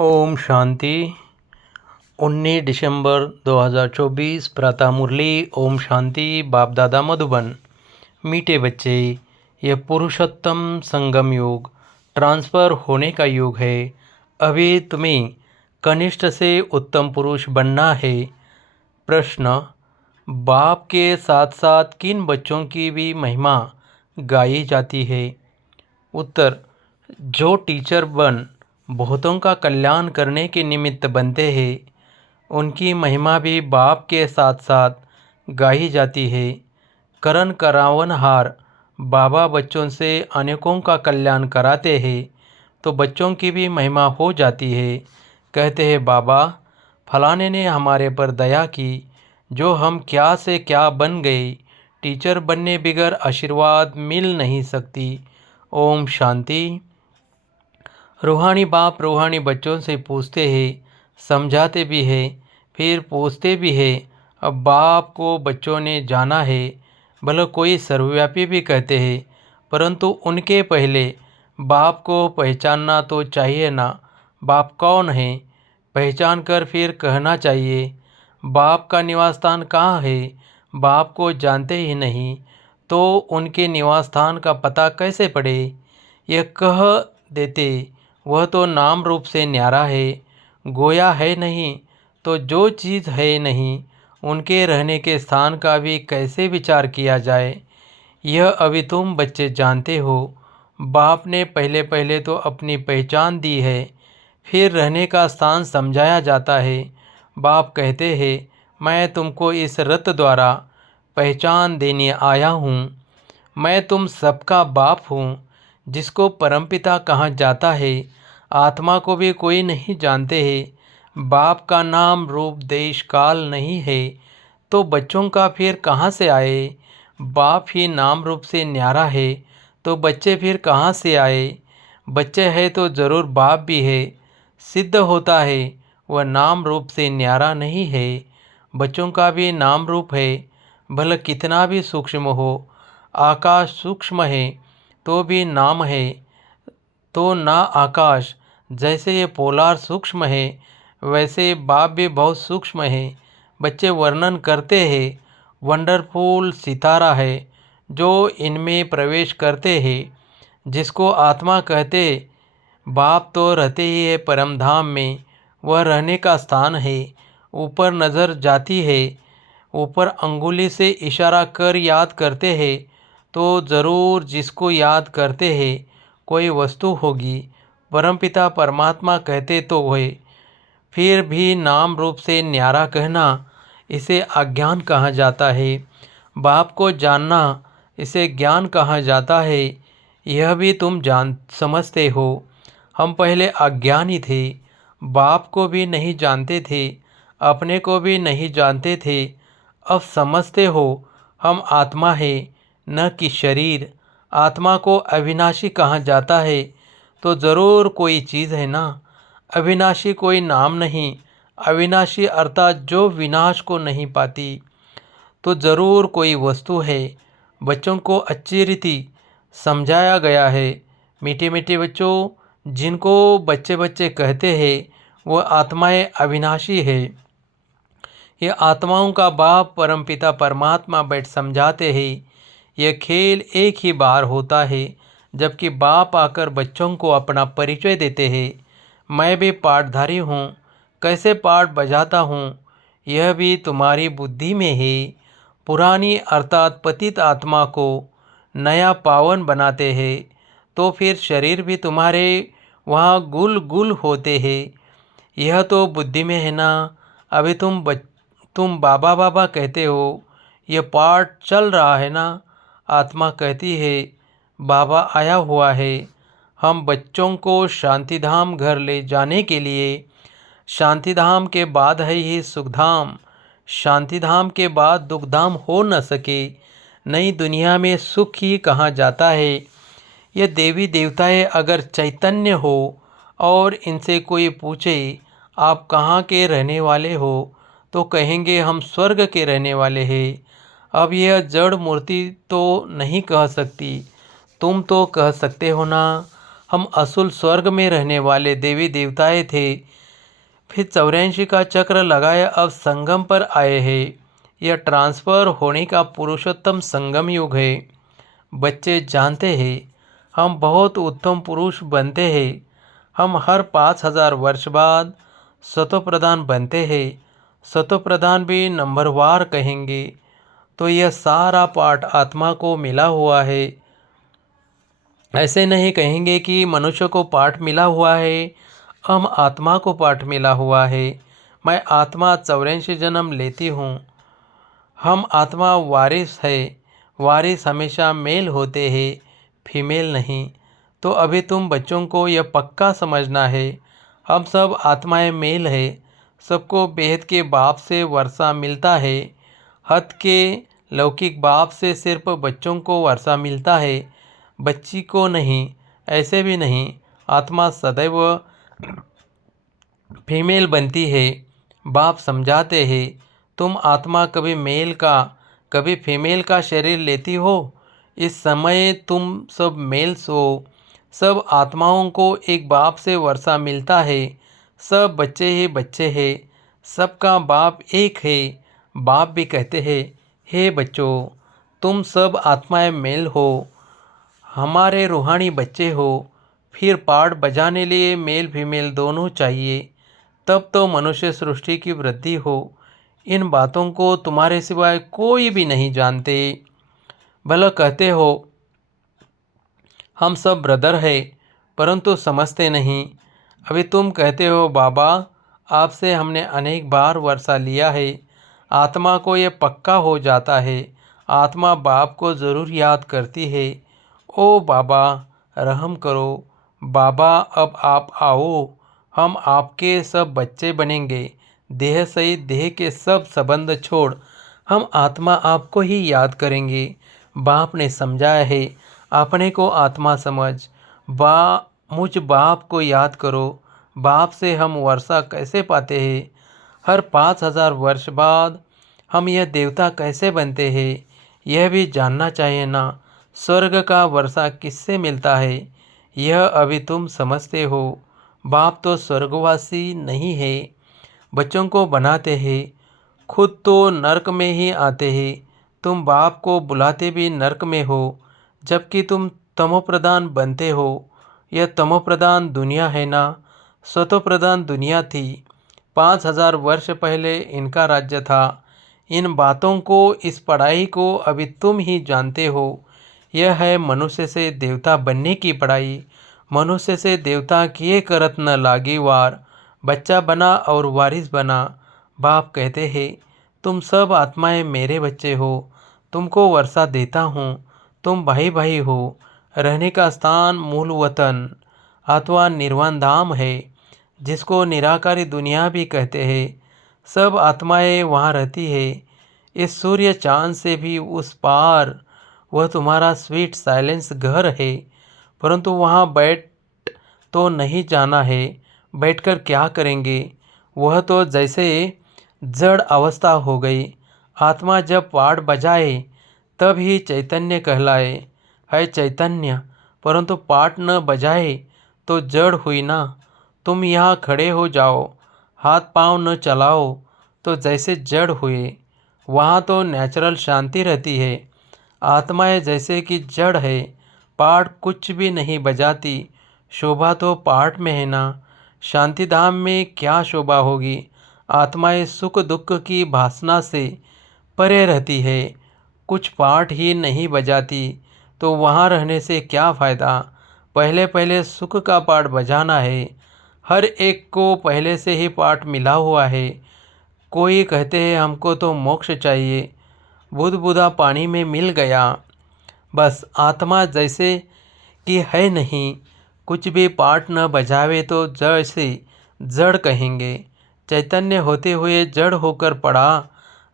ओम शांति। 19 दिसंबर 2024 प्रातः मुरली। ओम शांति। बाप दादा मधुबन। मीठे बच्चे, यह पुरुषोत्तम संगम युग ट्रांसफ़र होने का युग है। अभी तुम्हें कनिष्ठ से उत्तम पुरुष बनना है। प्रश्न: बाप के साथ साथ किन बच्चों की भी महिमा गाई जाती है? उत्तर: जो टीचर बन बहुतों का कल्याण करने के निमित्त बनते हैं, उनकी महिमा भी बाप के साथ साथ गाई जाती है। करण करावनहार बाबा बच्चों से अनेकों का कल्याण कराते हैं, तो बच्चों की भी महिमा हो जाती है। कहते हैं, बाबा फलाने ने हमारे पर दया की, जो हम क्या से क्या बन गए। टीचर बनने बिगर आशीर्वाद मिल नहीं सकती। ओम शांति। रूहानी बाप रूहानी बच्चों से पूछते हैं, समझाते भी हैं, फिर पूछते भी हैं। अब बाप को बच्चों ने जाना है, भले कोई सर्वव्यापी भी कहते हैं, परंतु उनके पहले बाप को पहचानना तो चाहिए ना। बाप कौन है, पहचान कर फिर कहना चाहिए। बाप का निवास स्थान कहाँ है, बाप को जानते ही नहीं, तो उनके निवास स्थान का पता कैसे पड़े। यह कह देते, वह तो नाम रूप से न्यारा है, गोया है नहीं, तो जो चीज़ है नहीं, उनके रहने के स्थान का भी कैसे विचार किया जाए। यह अभी तुम बच्चे जानते हो। बाप ने पहले पहले तो अपनी पहचान दी है, फिर रहने का स्थान समझाया जाता है। बाप कहते हैं, मैं तुमको इस रत द्वारा पहचान देने आया हूँ। मैं तुम सबका बाप हूँ, जिसको परमपिता कहा जाता है। आत्मा को भी कोई नहीं जानते हैं। बाप का नाम रूप देश काल नहीं है, तो बच्चों का फिर कहाँ से आए। बाप ही नाम रूप से न्यारा है, तो बच्चे फिर कहाँ से आए। बच्चे है तो ज़रूर बाप भी है। सिद्ध होता है वह नाम रूप से न्यारा नहीं है। बच्चों का भी नाम रूप है, भले कितना भी सूक्ष्म हो। आकाश सूक्ष्म है तो भी नाम है, तो ना आकाश। जैसे ये पोलार सूक्ष्म है, वैसे बाप भी बहुत सूक्ष्म है। बच्चे वर्णन करते हैं, वंडरफुल सितारा है जो इनमें प्रवेश करते हैं, जिसको आत्मा कहते। बाप तो रहते ही है परम धाम में, वह रहने का स्थान है। ऊपर नज़र जाती है, ऊपर अंगुली से इशारा कर याद करते हैं, तो ज़रूर जिसको याद करते हैं कोई वस्तु होगी। परमपिता परमात्मा कहते तो वह फिर भी नाम रूप से न्यारा कहना, इसे अज्ञान कहा जाता है। बाप को जानना, इसे ज्ञान कहा जाता है। यह भी तुम समझते हो। हम पहले अज्ञानी थे, बाप को भी नहीं जानते थे, अपने को भी नहीं जानते थे। अब समझते हो हम आत्मा है, न कि शरीर। आत्मा को अविनाशी कहा जाता है, तो ज़रूर कोई चीज़ है ना। अविनाशी कोई नाम नहीं। अविनाशी अर्थात जो विनाश को नहीं पाती, तो ज़रूर कोई वस्तु है। बच्चों को अच्छी रीति समझाया गया है। मीठे मीठे बच्चों, जिनको बच्चे बच्चे कहते हैं, वह आत्माएं अविनाशी है। ये आत्माओं का बाप परमपिता परमात्मा बैठ समझाते हैं। यह खेल एक ही बार होता है, जबकि बाप आकर बच्चों को अपना परिचय देते हैं। मैं भी पाठधारी हूँ, कैसे पाठ बजाता हूँ, यह भी तुम्हारी बुद्धि में है। पुरानी अर्थात पतित आत्मा को नया पावन बनाते हैं, तो फिर शरीर भी तुम्हारे वहाँ गुल गुल होते हैं। यह तो बुद्धि में है ना। अभी तुम बाबा बाबा कहते हो, यह पाठ चल रहा है ना। आत्मा कहती है, बाबा आया हुआ है। हम बच्चों को शांतिधाम घर ले जाने के लिए, शांतिधाम के बाद है ही सुखधाम। शांतिधाम के बाद दुखधाम हो न सके। नई दुनिया में सुख ही कहा जाता है। ये देवी देवताएं अगर चैतन्य हो और इनसे कोई पूछे, आप कहाँ के रहने वाले हो, तो कहेंगे हम स्वर्ग के रहने वाले हैं। अब यह जड़ मूर्ति तो नहीं कह सकती, तुम तो कह सकते हो ना। हम असुल स्वर्ग में रहने वाले देवी देवताएं थे, फिर 84 का चक्र लगाए अब संगम पर आए हैं। यह ट्रांसफ़र होने का पुरुषोत्तम संगम युग है। बच्चे जानते हैं हम बहुत उत्तम पुरुष बनते हैं। हम हर 5000 वर्ष बाद सतोप्रधान बनते हैं। सतोप्रधान भी नंबरवार कहेंगे। तो यह सारा पाठ आत्मा को मिला हुआ है। ऐसे नहीं कहेंगे कि मनुष्य को पाठ मिला हुआ है, हम आत्मा को पाठ मिला हुआ है। मैं आत्मा 84 जन्म लेती हूँ। हम आत्मा वारिस है। वारिस हमेशा मेल होते हैं, फीमेल नहीं। तो अभी तुम बच्चों को यह पक्का समझना है, हम सब आत्माएं मेल है। सबको बेहद के बाप से वर्षा मिलता है। हद के लौकिक बाप से सिर्फ बच्चों को वर्षा मिलता है, बच्ची को नहीं। ऐसे भी नहीं, आत्मा सदैव फीमेल बनती है। बाप समझाते हैं तुम आत्मा कभी मेल का कभी फीमेल का शरीर लेती हो। इस समय तुम सब मेल्स हो। सब आत्माओं को एक बाप से वर्षा मिलता है। सब बच्चे ही बच्चे हैं। सबका बाप एक है। बाप भी कहते हैं, हे बच्चों, तुम सब आत्माएं मेल हो, हमारे रूहानी बच्चे हो। फिर पाठ बजाने लिए मेल फीमेल दोनों चाहिए, तब तो मनुष्य सृष्टि की वृद्धि हो। इन बातों को तुम्हारे सिवाय कोई भी नहीं जानते। भला कहते हो हम सब ब्रदर है, परंतु समझते नहीं। अभी तुम कहते हो बाबा, आपसे हमने अनेक बार वर्षा लिया है। आत्मा को ये पक्का हो जाता है, आत्मा बाप को ज़रूर याद करती है। ओ बाबा, रहम करो। बाबा, अब आप आओ, हम आपके सब बच्चे बनेंगे। देह सहित देह के सब संबंध छोड़ हम आत्मा आपको ही याद करेंगे। बाप ने समझाया है, अपने को आत्मा समझ। मुझ बाप को याद करो। बाप से हम वर्षा कैसे पाते हैं? हर 5000 वर्ष बाद हम यह देवता कैसे बनते हैं, यह भी जानना चाहिए ना। स्वर्ग का वर्षा किससे मिलता है, यह अभी तुम समझते हो। बाप तो स्वर्गवासी नहीं है, बच्चों को बनाते हैं, खुद तो नरक में ही आते हैं। तुम बाप को बुलाते भी नरक में हो, जबकि तुम तमोप्रधान बनते हो। यह तमोप्रधान दुनिया है ना, सतोप्रधान दुनिया थी। 5000 वर्ष पहले इनका राज्य था। इन बातों को, इस पढ़ाई को अभी तुम ही जानते हो। यह है मनुष्य से देवता बनने की पढ़ाई। मनुष्य से देवता किए करत न लागी वार। बच्चा बना और वारिस बना। बाप कहते हैं, तुम सब आत्माएं मेरे बच्चे हो, तुमको वर्षा देता हूँ। तुम भाई भाई हो। रहने का स्थान मूल वतन अथवा निर्वाण धाम है, जिसको निराकारी दुनिया भी कहते हैं। सब आत्माएं वहाँ रहती है। इस सूर्य चांद से भी उस पार वह तुम्हारा स्वीट साइलेंस घर है। परंतु वहाँ बैठ तो नहीं जाना है। बैठकर क्या करेंगे? वह तो जैसे जड़ अवस्था हो गई। आत्मा जब पाठ बजाए तब ही चैतन्य कहलाए। है चैतन्य, परंतु पाठ न बजाए तो जड़ हुई ना। तुम यहाँ खड़े हो जाओ, हाथ पांव न चलाओ तो जैसे जड़ हुए। वहाँ तो नेचुरल शांति रहती है। आत्माएं जैसे कि जड़ है, पाठ कुछ भी नहीं बजाती। शोभा तो पाठ में है ना। शांति धाम में क्या शोभा होगी? आत्माएं सुख दुख की भासना से परे रहती है। कुछ पाठ ही नहीं बजाती तो वहाँ रहने से क्या फ़ायदा? पहले पहले सुख का पाठ बजाना है। हर एक को पहले से ही पाठ मिला हुआ है। कोई कहते हैं हमको तो मोक्ष चाहिए, बुध बुधा पानी में मिल गया। बस आत्मा जैसे कि है नहीं, कुछ भी पाठ न बजावे तो जैसे जड़ कहेंगे। चैतन्य होते हुए जड़ होकर पड़ा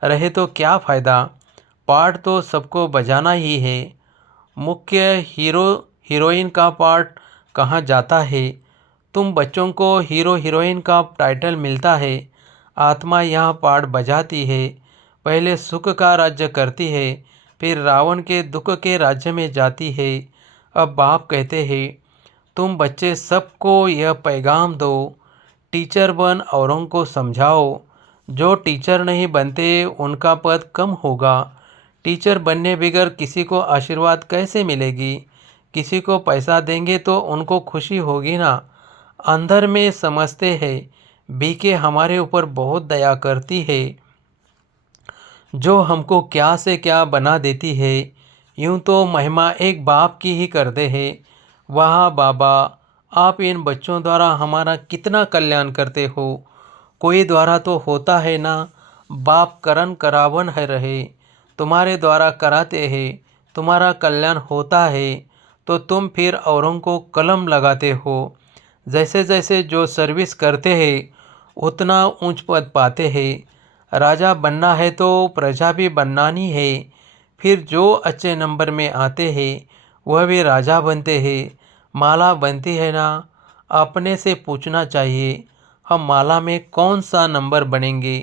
रहे तो क्या फ़ायदा? पाठ तो सबको बजाना ही है। मुख्य हीरो हीरोइन का पाठ कहाँ जाता है? तुम बच्चों को हीरो हीरोइन का टाइटल मिलता है। आत्मा यहाँ पाठ बजाती है। पहले सुख का राज्य करती है, फिर रावण के दुख के राज्य में जाती है। अब बाप कहते हैं, तुम बच्चे सबको यह पैगाम दो, टीचर बन औरों को समझाओ। जो टीचर नहीं बनते उनका पद कम होगा। टीचर बनने बगैर किसी को आशीर्वाद कैसे मिलेगी? किसी को पैसा देंगे तो उनको खुशी होगी ना। अंदर में समझते हैं बीके हमारे ऊपर बहुत दया करती है, जो हमको क्या से क्या बना देती है। यूं तो महिमा एक बाप की ही करते हैं। वाह बाबा, आप इन बच्चों द्वारा हमारा कितना कल्याण करते हो। कोई द्वारा तो होता है ना, बाप करन करावन है रहे, तुम्हारे द्वारा कराते हैं, तुम्हारा कल्याण होता है तो तुम फिर औरों को कलम लगाते हो। जैसे जैसे जो सर्विस करते हैं उतना ऊंच पद पाते हैं। राजा बनना है तो प्रजा भी बनानी है। फिर जो अच्छे नंबर में आते हैं वह भी राजा बनते हैं। माला बनती है ना, अपने से पूछना चाहिए हम माला में कौन सा नंबर बनेंगे।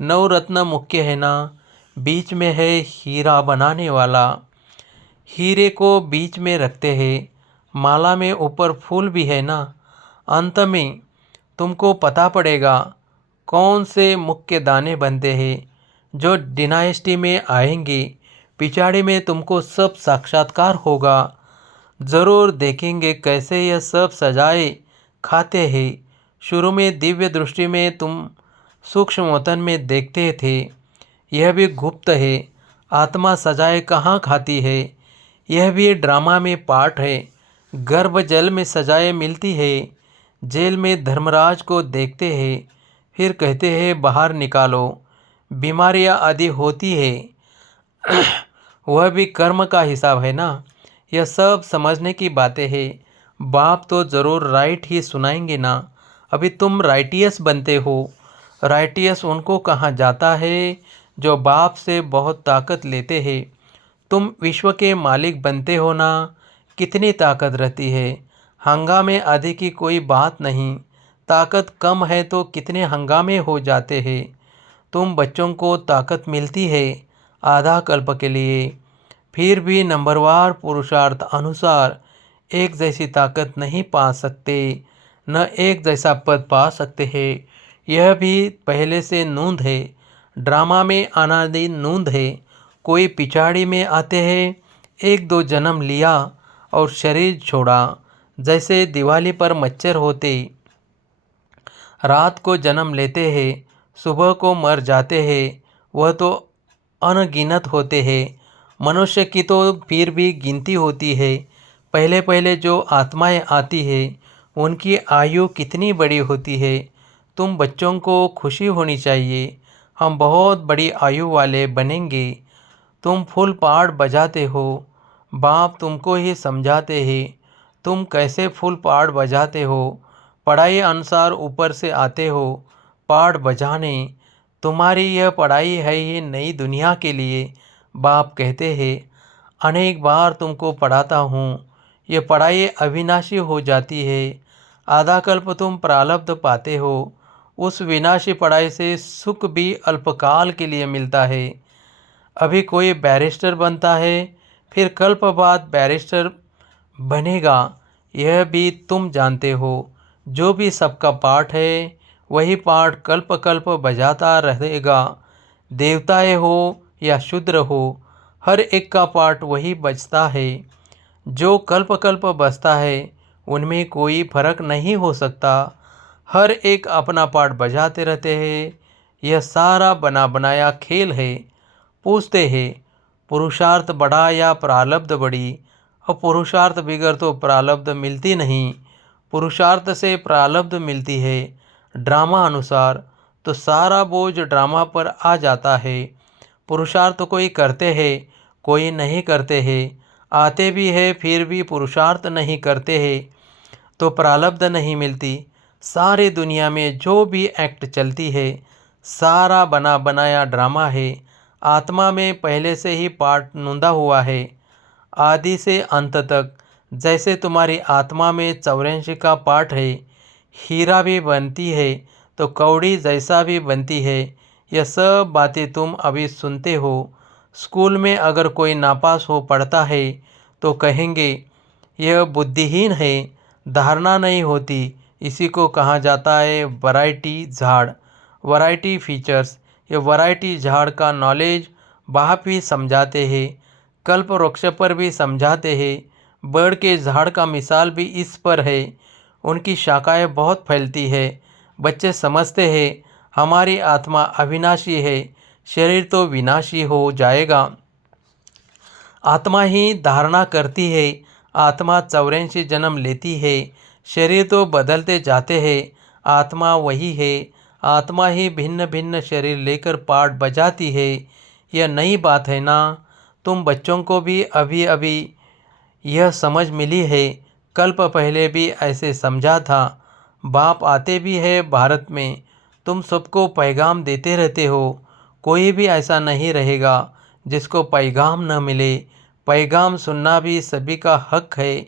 नवरत्न मुख्य है ना, बीच में है हीरा बनाने वाला। हीरे को बीच में रखते हैं, माला में ऊपर फूल भी है ना। अंत में तुमको पता पड़ेगा कौन से मुख्य दाने बनते हैं जो डिनाइस्टी में आएंगे। पिछाड़ी में तुमको सब साक्षात्कार होगा। ज़रूर देखेंगे कैसे यह सब सजाए खाते हैं। शुरू में दिव्य दृष्टि में तुम सूक्ष्मवतन में देखते थे, यह भी गुप्त है। आत्मा सजाए कहाँ खाती है, यह भी ड्रामा में पार्ट है। गर्भ जल में सजाए मिलती है। जेल में धर्मराज को देखते हैं, फिर कहते हैं बाहर निकालो। बीमारियां आदि होती है, वह भी कर्म का हिसाब है ना। यह सब समझने की बातें हैं। बाप तो ज़रूर राइट ही सुनाएंगे ना। अभी तुम राइटियस बनते हो। राइटियस उनको कहाँ जाता है जो बाप से बहुत ताकत लेते हैं। तुम विश्व के मालिक बनते हो ना, कितनी ताकत रहती है। हंगामे आदि की कोई बात नहीं, ताकत कम है तो कितने हंगामे हो जाते हैं। तुम बच्चों को ताकत मिलती है आधा कल्प के लिए, फिर भी नंबरवार पुरुषार्थ अनुसार एक जैसी ताकत नहीं पा सकते, न एक जैसा पद पा सकते हैं। यह भी पहले से नूंद है, ड्रामा में अनादि नूंद है। कोई पिछाड़ी में आते हैं, एक दो जन्म लिया और शरीर छोड़ा। जैसे दिवाली पर मच्छर होते, रात को जन्म लेते हैं, सुबह को मर जाते हैं। वह तो अनगिनत होते हैं। मनुष्य की तो फिर भी गिनती होती है। पहले पहले जो आत्माएं आती है उनकी आयु कितनी बड़ी होती है। तुम बच्चों को खुशी होनी चाहिए, हम बहुत बड़ी आयु वाले बनेंगे। तुम फुल पार्ट बजाते हो, बाप तुमको ही समझाते हैं तुम कैसे फुल पार्ट बजाते हो। पढ़ाई अनुसार ऊपर से आते हो पार्ट बजाने। तुम्हारी यह पढ़ाई है ही नई दुनिया के लिए। बाप कहते हैं अनेक बार तुमको पढ़ाता हूँ, यह पढ़ाई अविनाशी हो जाती है। आधा कल्प तुम प्रारब्ध पाते हो, उस विनाशी पढ़ाई से सुख भी अल्पकाल के लिए मिलता है। अभी कोई बैरिस्टर बनता है, फिर कल्प बाद बैरिस्टर बनेगा, यह भी तुम जानते हो। जो भी सबका पाठ है वही पाठ कल्प कल्प बजाता रहेगा। देवताएं हो या शूद्र हो, हर एक का पाठ वही बजता है। जो कल्प कल्प बजता है उनमें कोई फर्क नहीं हो सकता। हर एक अपना पाठ बजाते रहते हैं। यह सारा बना बनाया खेल है। पूछते हैं पुरुषार्थ बढ़ा या प्रारब्ध बढ़ी। और पुरुषार्थ बिगड़ तो प्रारब्ध मिलती नहीं, पुरुषार्थ से प्रारब्ध मिलती है। ड्रामा अनुसार तो सारा बोझ ड्रामा पर आ जाता है। पुरुषार्थ कोई करते हैं, कोई नहीं करते हैं। आते भी है फिर भी पुरुषार्थ नहीं करते हैं तो प्रारब्ध नहीं मिलती। सारी दुनिया में जो भी एक्ट चलती है सारा बना बनाया ड्रामा है। आत्मा में पहले से ही पार्ट नूंदा हुआ है, आदि से अंत तक। जैसे तुम्हारी आत्मा में 84 का पार्ट है। हीरा भी बनती है तो कौड़ी जैसा भी बनती है। यह सब बातें तुम अभी सुनते हो। स्कूल में अगर कोई नापास हो पढ़ता है तो कहेंगे यह बुद्धिहीन है, धारणा नहीं होती, इसी को कहा जाता है वैरायटी झाड़, वैरायटी फीचर्स। ये वैरायटी झाड़ का नॉलेज बाप भी समझाते हैं, कल्प वृक्ष पर भी समझाते हैं। बड़ के झाड़ का मिसाल भी इस पर है, उनकी शाखाएं बहुत फैलती है। बच्चे समझते हैं हमारी आत्मा अविनाशी है, शरीर तो विनाशी हो जाएगा। आत्मा ही धारणा करती है, आत्मा 84 जन्म लेती है, शरीर तो बदलते जाते हैं, आत्मा वही है। आत्मा ही भिन्न भिन्न शरीर लेकर पाठ बजाती है। यह नई बात है ना, तुम बच्चों को भी अभी अभी यह समझ मिली है, कल्प पहले भी ऐसे समझा था। बाप आते भी है भारत में, तुम सबको पैगाम देते रहते हो, कोई भी ऐसा नहीं रहेगा जिसको पैगाम न मिले। पैगाम सुनना भी सभी का हक है।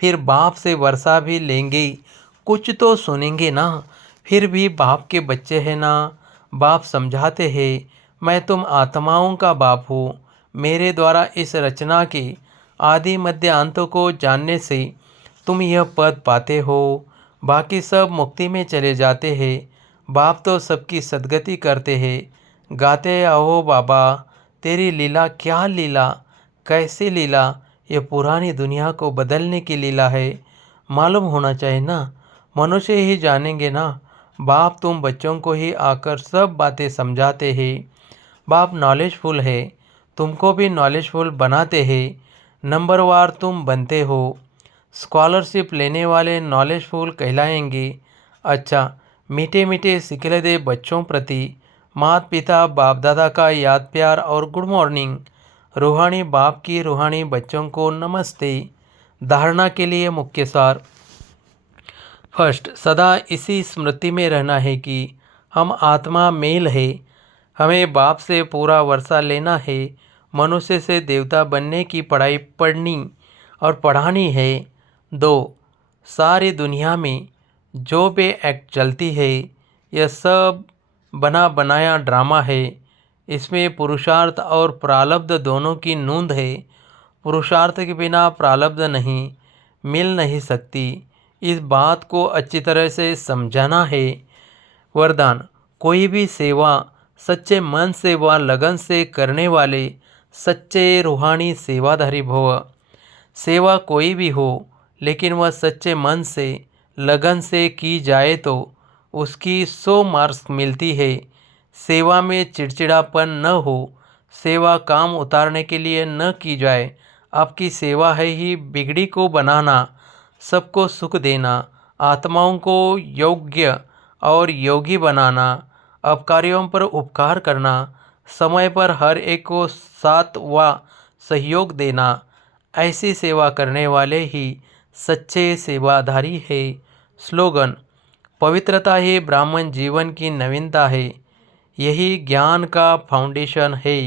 फिर बाप से वर्षा भी लेंगे, कुछ तो सुनेंगे ना। फिर भी बाप के बच्चे हैं ना। बाप समझाते हैं, मैं तुम आत्माओं का बाप हूँ। मेरे द्वारा इस रचना के आदि मध्य अंतों को जानने से तुम यह पद पाते हो, बाकी सब मुक्ति में चले जाते हैं। बाप तो सबकी सद्गति करते हैं। गाते आओ बाबा, तेरी लीला क्या लीला, कैसी लीला, ये पुरानी दुनिया को बदलने की लीला है। मालूम होना चाहिए ना, मनुष्य ही जानेंगे ना। बाप तुम बच्चों को ही आकर सब बातें समझाते हैं। बाप नॉलेजफुल है, तुमको भी नॉलेजफुल बनाते हैं। नंबरवार तुम बनते हो। स्कॉलरशिप लेने वाले नॉलेजफुल कहलाएंगे। अच्छा, मीठे मीठे सिखले दे बच्चों प्रति माता पिता बाप दादा का याद प्यार और गुड मॉर्निंग। रूहानी बाप की रूहानी बच्चों को नमस्ते। धारणा के लिए मुख्य सार। फर्स्ट, सदा इसी स्मृति में रहना है कि हम आत्मा मेल है। हमें बाप से पूरा वर्षा लेना है, मनुष्य से देवता बनने की पढ़ाई पढ़नी और पढ़ानी है। 2, सारी दुनिया में जो भी एक्ट चलती है, यह सब बना बनाया ड्रामा है। इसमें पुरुषार्थ और प्रारब्ध दोनों की नूंद है। पुरुषार्थ के बिना प्रारब्ध नहीं मिल नहीं सकती। इस बात को अच्छी तरह से समझाना है। वरदान, कोई भी सेवा सच्चे मन से व लगन से करने वाले सच्चे रूहानी सेवाधारी भव। सेवा कोई भी हो, लेकिन वह सच्चे मन से लगन से की जाए तो उसकी 100 मार्क्स मिलती है। सेवा में चिड़चिड़ापन न हो, सेवा काम उतारने के लिए न की जाए। आपकी सेवा है ही बिगड़ी को बनाना, सबको सुख देना, आत्माओं को योग्य और योगी बनाना, अपकारियों पर उपकार करना, समय पर हर एक को साथ व सहयोग देना। ऐसी सेवा करने वाले ही सच्चे सेवाधारी है। स्लोगन, पवित्रता ही ब्राह्मण जीवन की नवीनता है, यही ज्ञान का फाउंडेशन है।